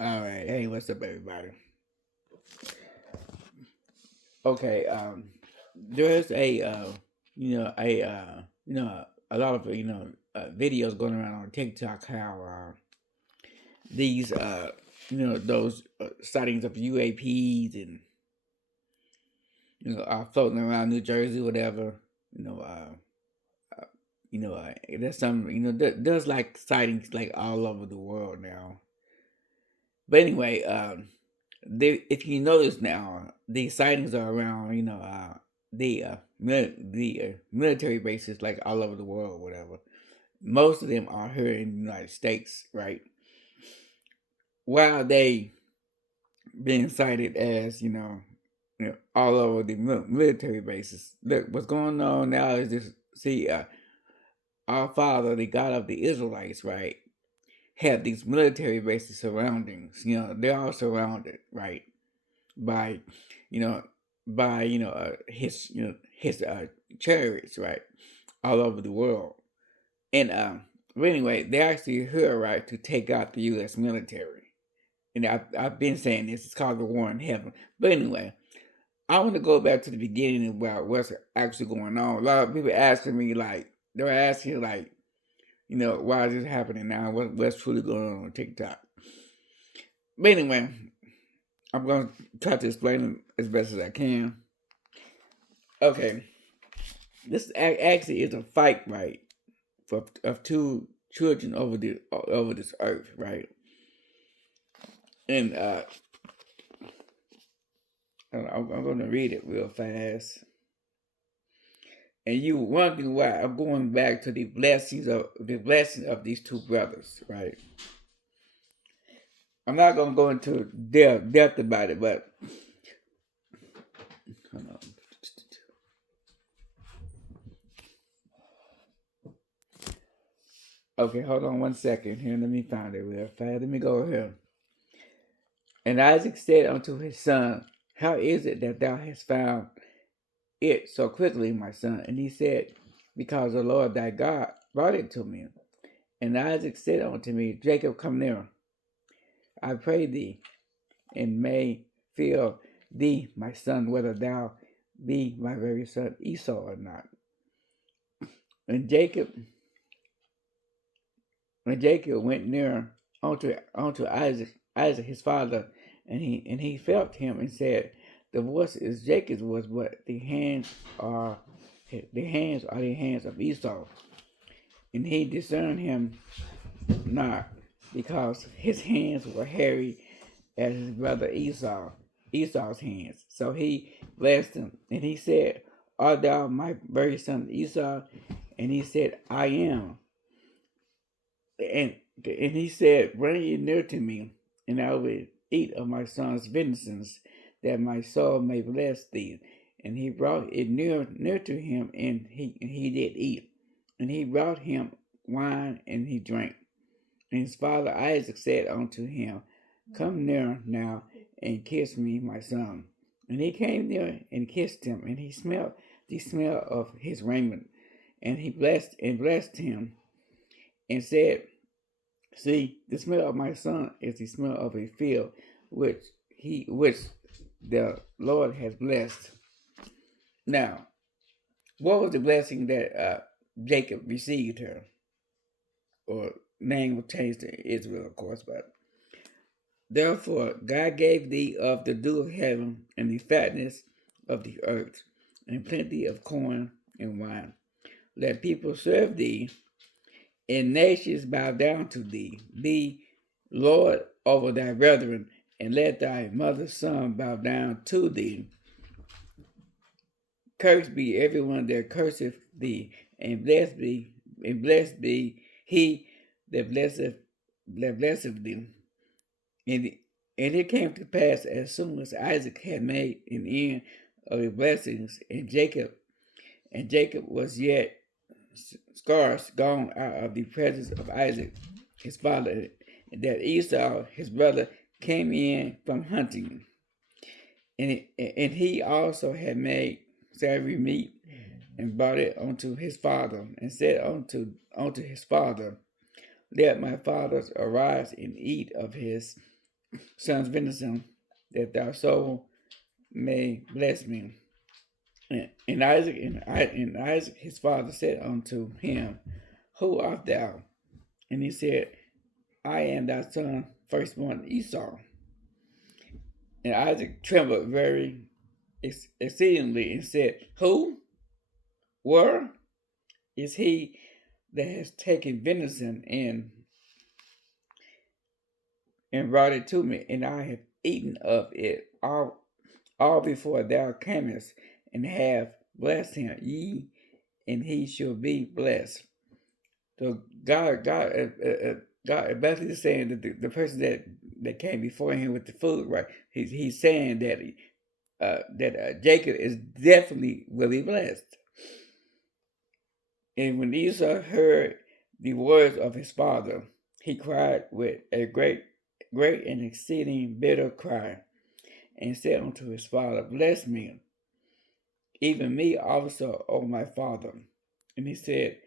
All right. Hey, what's up, everybody? Okay. There's a lot of videos going around on TikTok how these those sightings of UAPs and are floating around New Jersey, whatever. You know, there's some there's like sightings like all over the world now. But anyway, if you notice now, the sightings are around, the military bases like all over the world, whatever. Most of them are here in the United States, right? While they being cited as, all over the military bases. Look, what's going on now is this. See, our Father, the God of the Israelites, right, have these military bases surroundings. They're all surrounded, right, by you know his chariots, right, all over the world. And but anyway, they actually here, right, to take out the U.S. military. And I've been saying this. It's called the war in heaven. But anyway, I want to go back to the beginning about what's actually going on. A lot of people asking me like they're asking like, why is this happening now? What's truly going on TikTok? But anyway, I'm going to try to explain it as best as I can. Okay, this actually is a fight, right, of two children over this earth, right? And I'm going to read it real fast. And you wondering why I'm going back to the blessings of these two brothers, right? I'm not going to go into depth about it, but hold on. Okay, hold on 1 second here. Let me find it real fast. Let me go here. And Isaac said unto his son, how is it that thou hast found it so quickly, my son? And he said, because the Lord thy God brought it to me. And Isaac said unto me, Jacob, come near, I pray thee, and may feel thee, my son, whether thou be my very son Esau or not. And Jacob went near unto Isaac his father, and he felt him and said, the voice is Jacob's voice, but the hands are the hands of Esau. And he discerned him not, because his hands were hairy as his brother Esau's hands. So he blessed him, and he said, art thou my very son Esau? And he said, I am. And he said, bring it near to me, and I will eat of my son's venison, that my soul may bless thee. And he brought it near to him, and he did eat. And he brought him wine, and he drank. And his father Isaac said unto him, come near now, and kiss me, my son. And he came near and kissed him, and he smelled the smell of his raiment. And he blessed him, and said, see, the smell of my son is the smell of a field which the Lord has blessed. Now, what was the blessing that Jacob received here? Or name was changed to Israel, of course, but therefore God gave thee of the dew of heaven and the fatness of the earth, and plenty of corn and wine. Let people serve thee, and nations bow down to thee. Be Lord over thy brethren, and let thy mother's son bow down to thee. Cursed be everyone that curseth thee, and blessed be he that blesseth thee. And it came to pass, as soon as Isaac had made an end of his blessings, and Jacob was yet scarce gone out of the presence of Isaac his father, that Esau his brother came in from hunting, and he also had made savory meat, and brought it unto his father, and said unto his father, let my fathers arise and eat of his son's venison, that thy soul may bless me. And Isaac his father said unto him, Who art thou? And he said, I am thy son, firstborn Esau. And Isaac trembled very exceedingly and said, Who? Where is he that has taken venison and brought it to me, and I have eaten of it all before thou camest, and have blessed him, and he shall be blessed. So God basically saying that the person that came before him with the food, right? He's saying that Jacob is definitely will be blessed. And when Esau heard the words of his father, he cried with a great and exceeding bitter cry, and said unto his father, Bless me, even me also, O my father. And he said,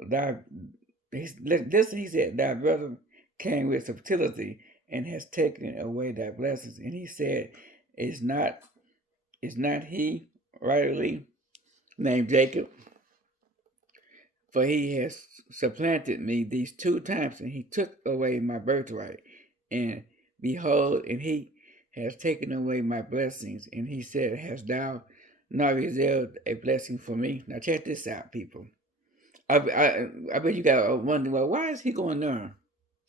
Listen, he said, Thy brother came with subtlety and has taken away thy blessings. And he said, Is not he rightly named Jacob? For he has supplanted me these 2 times, and he took away my birthright. And behold, and he has taken away my blessings. And he said, Hast thou not reserved a blessing for me? Now check this out, people. I bet you got wondering, well, why is he going there?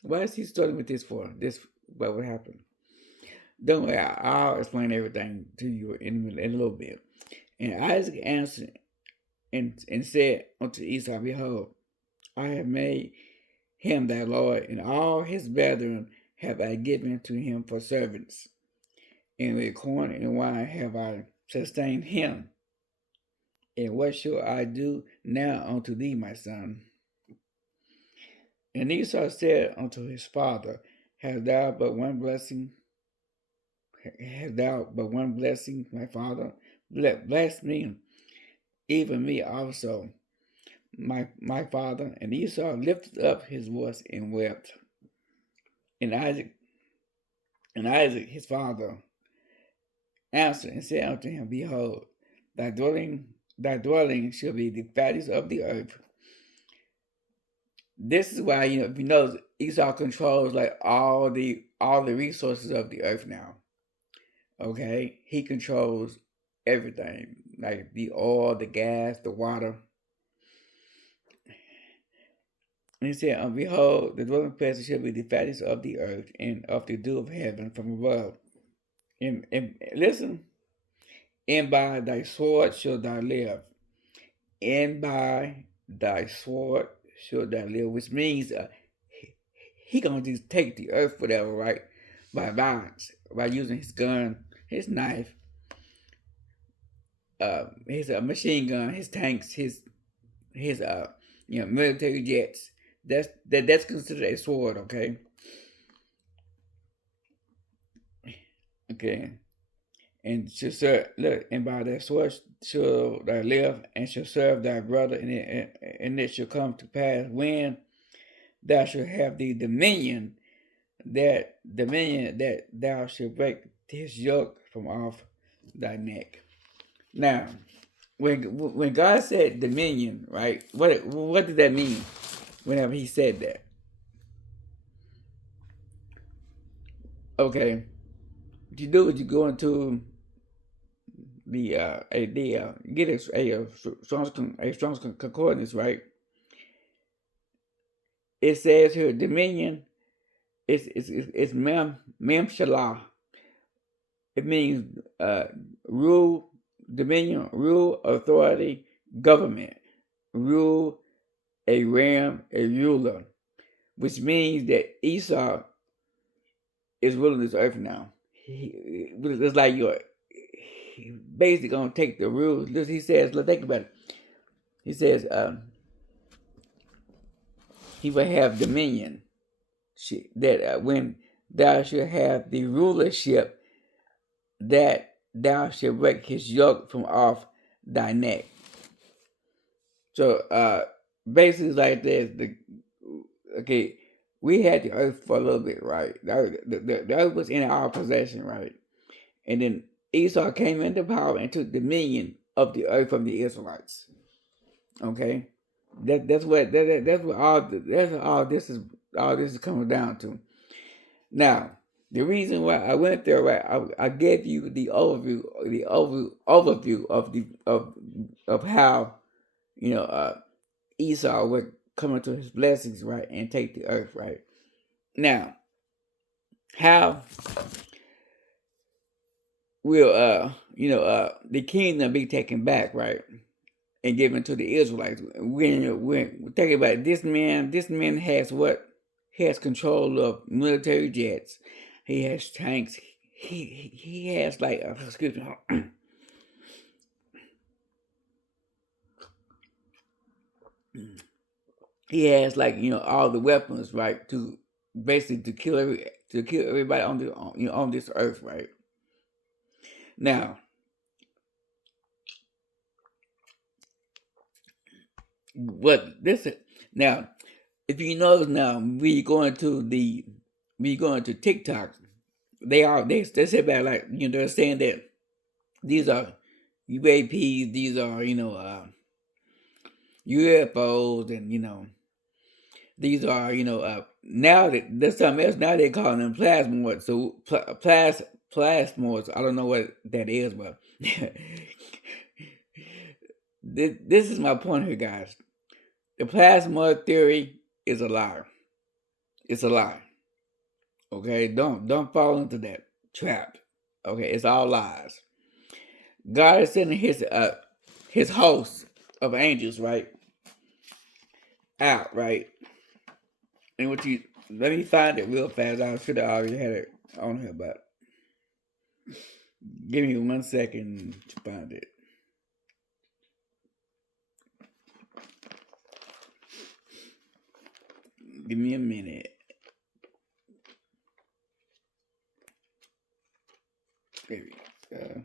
Why is he starting with this for? This, what would happen? Don't worry, I'll explain everything to you in a little bit. And Isaac answered and said unto Esau, Behold, I have made him thy Lord, and all his brethren have I given to him for servants. And with corn and wine have I sustained him. And what shall I do now unto thee, my son? And Esau said unto his father, Hast thou but one blessing? Hast thou but one blessing, my father? Bless me, even me also, my father. And Esau lifted up his voice and wept. And Isaac, his father, answered and said unto him, Behold, thy dwelling shall be the fattest of the earth. This is why, if you know, Esau controls like all the resources of the earth now. Okay, he controls everything, like the oil, the gas, the water. And he said, Behold, the dwelling place shall be the fattest of the earth, and of the dew of heaven from above. And listen, and by thy sword shalt thou live, and by thy sword shalt thou live, which means he gonna just take the earth, whatever, right? By violence, by using his gun, his knife, his machine gun, his tanks, his military jets. That's considered a sword, okay? Okay. And shall serve, look, and by that sword shall thou live, and shall serve thy brother, and it shall come to pass when thou shalt have the dominion that thou shalt break his yoke from off thy neck. Now, when God said dominion, right? What did that mean? Whenever He said that, okay, what you do is you go into get a Strong's concordance, right? It says here dominion. It's mem shalah. It means rule, dominion, rule, authority, government, rule, a ram, a ruler, which means that Esau is ruling this earth now. It's like he basically gonna take the rules. He says, let's think about it. He says he will have dominion. That when thou shalt have the rulership, that thou shalt break his yoke from off thy neck. So basically, like this. Okay, we had the earth for a little bit, right? The earth was in our possession, right? And then Esau came into power and took dominion of the earth from the Israelites. Okay, that's what all this is coming down to. Now, the reason why I went there, right? I gave you the overview of how Esau would come into his blessings, right, and take the earth, right. Now, how will the kingdom be taken back, right, and given to the Israelites? When think about it, this man has what? He has control of military jets. He has tanks. He has like excuse me. He has like all the weapons, right, to basically to kill everybody on this earth, right. Now, what this now, if you notice now, we going to TikTok, they say about like they're saying that these are UAPs, these are UFOs, and these are now that there's something else now they calling them plasmoids. So plasmoids, I don't know what that is, but this is my point here, guys. The plasmoid theory is a lie. It's a lie. Okay, don't fall into that trap. Okay, it's all lies. God is sending his host of angels, right, out, right. And what you let me find it real fast. I should have already had it on here, but give me 1 second to find it. Give me a minute. There we go.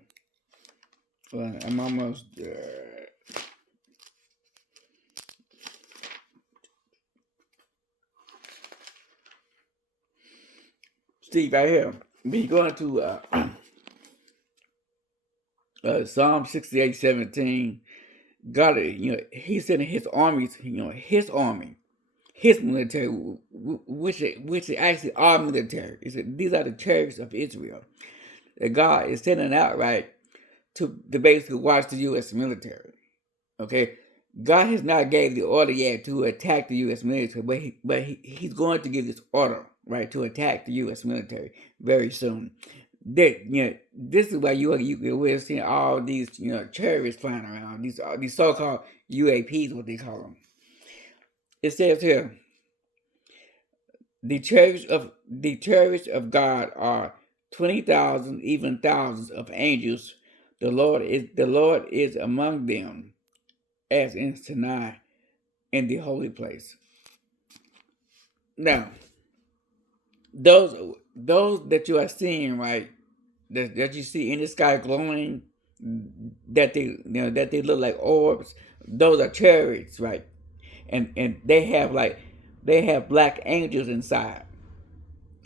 Well, I'm almost there. Steve, right here. We going to Psalm 68:17. God, He's sending His armies. His army, His military, which is actually our military. He said these are the chariots of Israel that God is sending out, right, to basically watch the U.S. military. Okay, God has not gave the order yet to attack the U.S. military, but He's going to give this order, right, to attack the U.S. military very soon. This is why we're seeing all these terrorists flying around, these so-called UAPs, what they call them. It says here, the chariots of God are 20,000, even thousands of angels. The Lord is among them, as in Sinai, in the holy place. Now, those that you are seeing, right, that you see in the sky glowing, that they look like orbs, those are chariots, right? And they have black angels inside.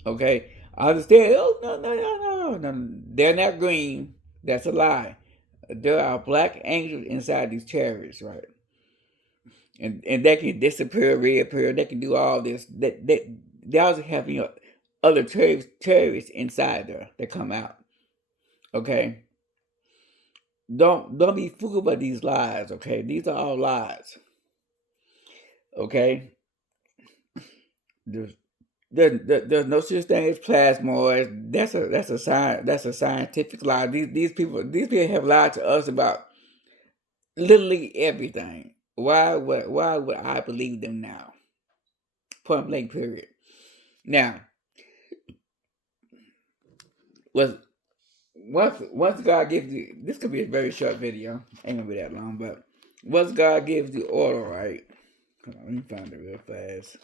Okay, I understand. Oh, no, they're not green. That's a lie. There are black angels inside these chariots, right? And they can disappear, reappear. They can do all this. They also have other chariots inside there that come out. Okay, don't be fooled by these lies. Okay, these are all lies. Okay, there's there's no such thing as plasmoids. That's a scientific lie. These people have lied to us about literally everything. Why would I believe them now? Point blank. Period. Now, was once God gives you, this could be a very short video. Ain't gonna be that long, but once God gives the order, right? Hold on, let me find it real fast.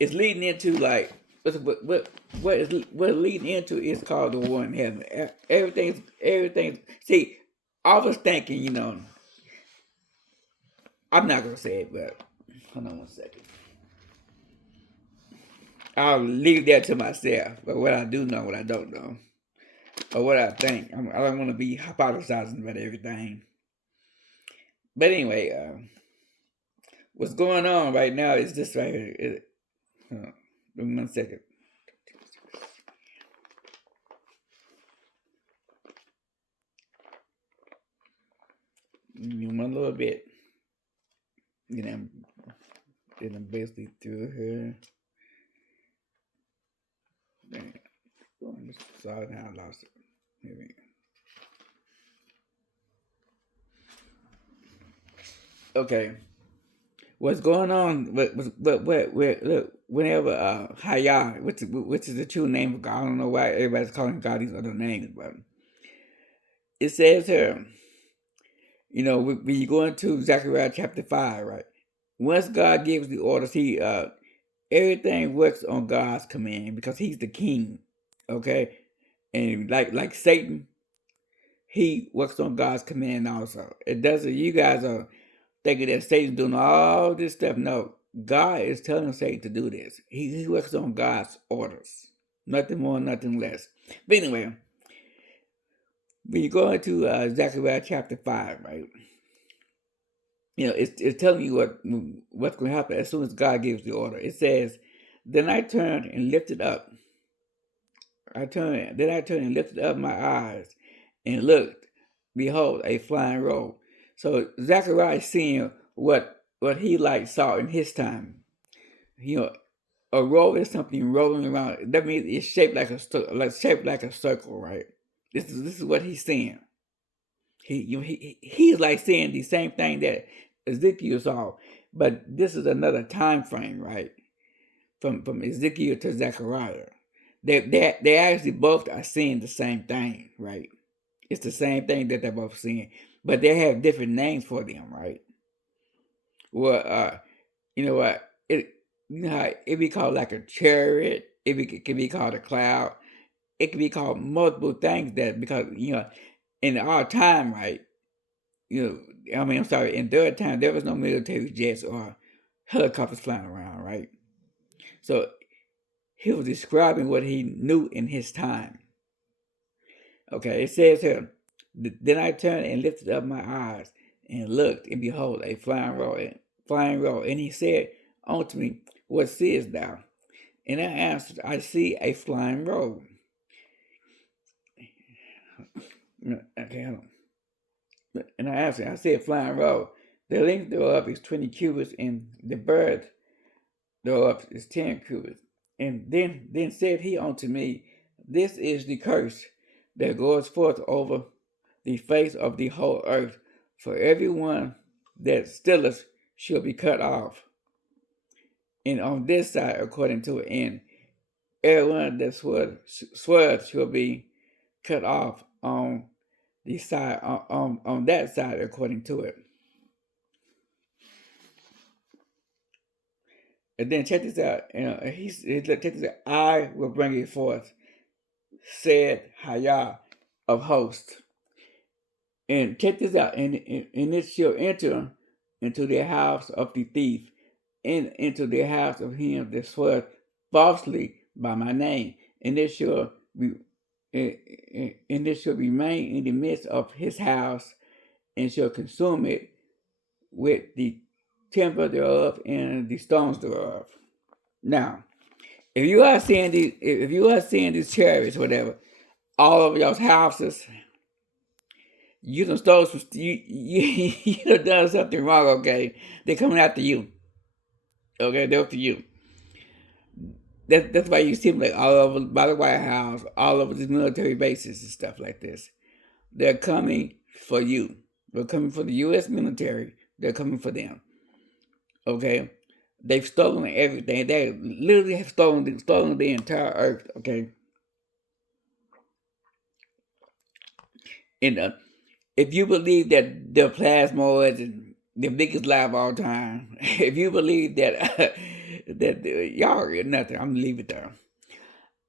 It's leading into like what leading into is called the war in heaven. Everything's. See, I was thinking, I'm not gonna say it, but hold on 1 second. I'll leave that to myself. But what I do know, what I don't know, or what I think, I don't want to be hypothesizing about everything. But anyway, what's going on right now is this right here. Give me 1 second. Give me one little bit. Then I'm basically through here. Sorry, now I lost it. Here we go. Okay. What's going on? What? Look, whenever Hayah, which is the true name of God, I don't know why everybody's calling God these other names, but it says here, when you go into Zechariah chapter 5, right? Once God gives the orders, everything works on God's command because He's the King, okay? And like Satan, he works on God's command also. It doesn't. You guys are thinking that Satan's doing all this stuff. No, God is telling Satan to do this. He works on God's orders. Nothing more, nothing less. But anyway, when you go into Zechariah chapter 5, right? It's telling you what's going to happen as soon as God gives the order. It says, then I turned and lifted up. I turned and lifted up my eyes and looked. Behold, a flying roll. So Zechariah is seeing what he saw in his time. A roll is something rolling around. That means it's shaped like a circle, right? This is what he's seeing. He's like saying the same thing that Ezekiel saw, but this is another time frame, right? From Ezekiel to Zechariah. They actually both are seeing the same thing, right? It's the same thing that they're both seeing, but they have different names for them, right? Well, you know what? How it be called like a chariot. It can be called a cloud. It can be called multiple things because in our time, right? I'm sorry, in their time, there was no military jets or helicopters flying around, right? So he was describing what he knew in his time. Okay, it says here, then I turned and lifted up my eyes and looked, and behold, a flying roll. And he said unto me, what seest thou? And I answered, I see a flying roll. Okay, hold on. And I answered, I see a flying roll. The length thereof is 20 cubits, and the breadth thereof is 10 cubits. And then said he unto me, this is the curse that goes forth over the face of the whole earth, for everyone that stealeth shall be cut off. And on this side, according to it, and everyone that swears shall be cut off on the side, on that side, according to it. And then check this out. Check this out. I will bring it forth, said Hayah of hosts. And check this out. And it shall enter into the house of the thief, and into the house of him that swears falsely by my name. And it shall remain in the midst of his house, and shall consume it with the timber thereof and the stones thereof. Now, if you are seeing these chariots, whatever, all over y'all's houses, you done stole some. You done done something wrong. Okay, they're coming after you. Okay, they're after you. That's why you see them like all over by the White House, all over these military bases and stuff like this. They're coming for you. They're coming for the U.S. military. They're coming for them. Okay, they've stolen everything. They literally have stolen the entire earth. Okay, and if you believe that the plasmoids and the biggest lie of all time, if you believe that y'all are nothing, I'm gonna leave it there.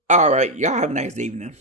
All right, y'all have a nice evening.